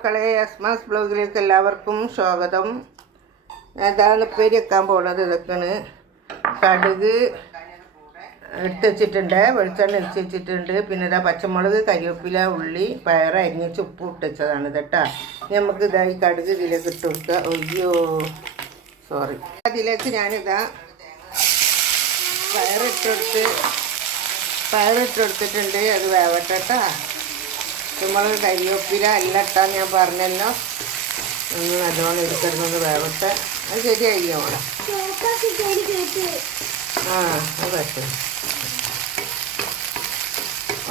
മക്കളെ അസ്മാസ് ബ്ലോഗിലേക്ക് എല്ലാവർക്കും സ്വാഗതം. അതാണ് ഉപ്പേരി വെക്കാൻ പോണത്. ഇതൊക്കെയാണ് കടുക് എടുത്ത് വെച്ചിട്ടുണ്ട്, വെളിച്ചെണ്ണ ഒഴിച്ച് വെച്ചിട്ടുണ്ട്, പിന്നെ ഇതാ പച്ചമുളക്, കരിവേപ്പില, ഉള്ളി, പയർ അരിഞ്ഞിച്ച് ഉപ്പ് ഇട്ട് വെച്ചതാണ് കേട്ടോ. നമുക്ക് ഇതാ ഈ കടുക് ഇതിലേക്ക് ഇട്ട് കൊടുക്കുക. ഒയ്യോ സോറി. അതിലേക്ക് ഞാനിതാ പയറിട്ടെടുത്തിട്ടുണ്ട്. അത് വേവട്ടെ കേട്ടോ. നമ്മൾ കരിവേപ്പില എല്ലാം ഇട്ടാന്ന് ഞാൻ പറഞ്ഞല്ലോ. ഒന്ന് നല്ലോണം എടുത്തിരുന്നത് വേവട്ടെ. അത് ശരിയായി അവിടെ. ആ അത് പറ്റും.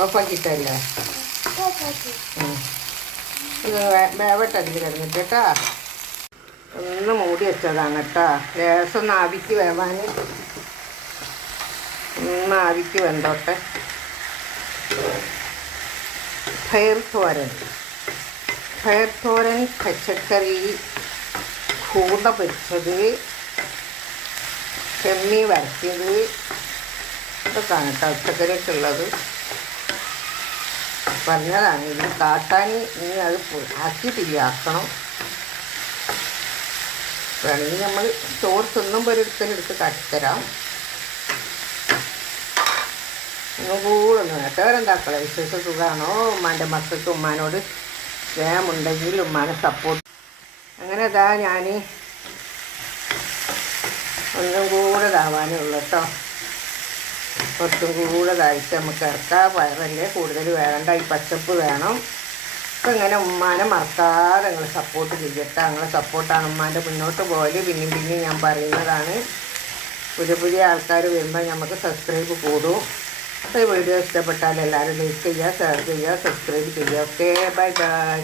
ഓഫാക്കിയിട്ടല്ലേ ഇത് വേവട്ടെ. അതിൽ കിടന്നിട്ട് കേട്ടോ. ഒന്ന് മൂടി വെച്ചതാണ് കേട്ടോ. ലേശം ഒന്ന് ആവിക്ക് വേവാൻ, ഒന്ന് ആവിക്ക് വെന്തോട്ടെ. പയർ തോരൻ, പച്ചക്കറി, കൂട പൊരിച്ചത്, ചെമ്മീൻ വരട്ടിയത്, ഇതൊക്കെയാണ് കേട്ടോ പച്ചക്കറിയൊക്കെ ഉള്ളത്. പറഞ്ഞതാണ് ഇത് കാട്ടാൻ. ഇനി അത് ആക്കിയിട്ടില്ല, ആക്കണം. വേണമെങ്കിൽ നമ്മൾ ചോറ് തിന്നുമ്പോൾ ഒരിടത്തിനെടുത്ത് കാട്ടിത്തരാം. ഒന്നും കൂടെ ഒന്ന് കേട്ടോ. വേറെന്താക്കളെ വിശേഷം സുഖമാണോ? ഉമ്മാൻ്റെ മക്കൾക്ക് ഉമ്മാനോട് സ്നേഹമുണ്ടെങ്കിൽ ഉമ്മാനെ സപ്പോർട്ട്. അങ്ങനെ ഇതാ ഞാൻ ഒന്നും കൂടെ ഇതാവാനേ ഉള്ളൂ കേട്ടോ. കുറച്ചും കൂടെ ഇതായിട്ട് നമുക്ക് ഇറക്കാം. പയറല്ലേ കൂടുതൽ വേണ്ട, ഈ പച്ചപ്പ് വേണം. അപ്പം ഇങ്ങനെ ഉമ്മാനെ മറക്കാതെ നിങ്ങൾ സപ്പോർട്ട് ചെയ്യട്ടെ. നിങ്ങളെ സപ്പോർട്ടാണ് ഉമ്മാൻ്റെ മുന്നോട്ട് പോകല്. പിന്നെയും ഞാൻ പറയുന്നതാണ്. പുതിയ ആൾക്കാർ വരുമ്പോൾ നമുക്ക് സബ്സ്ക്രൈബ് കൂടും. അപ്പോൾ ഈ വീഡിയോ ഇഷ്ടപ്പെട്ടാൽ എല്ലാവരും ലൈക്ക് ചെയ്യുക, ഷെയർ ചെയ്യുക, സബ്സ്ക്രൈബ് ചെയ്യുക. Okay, bye bye.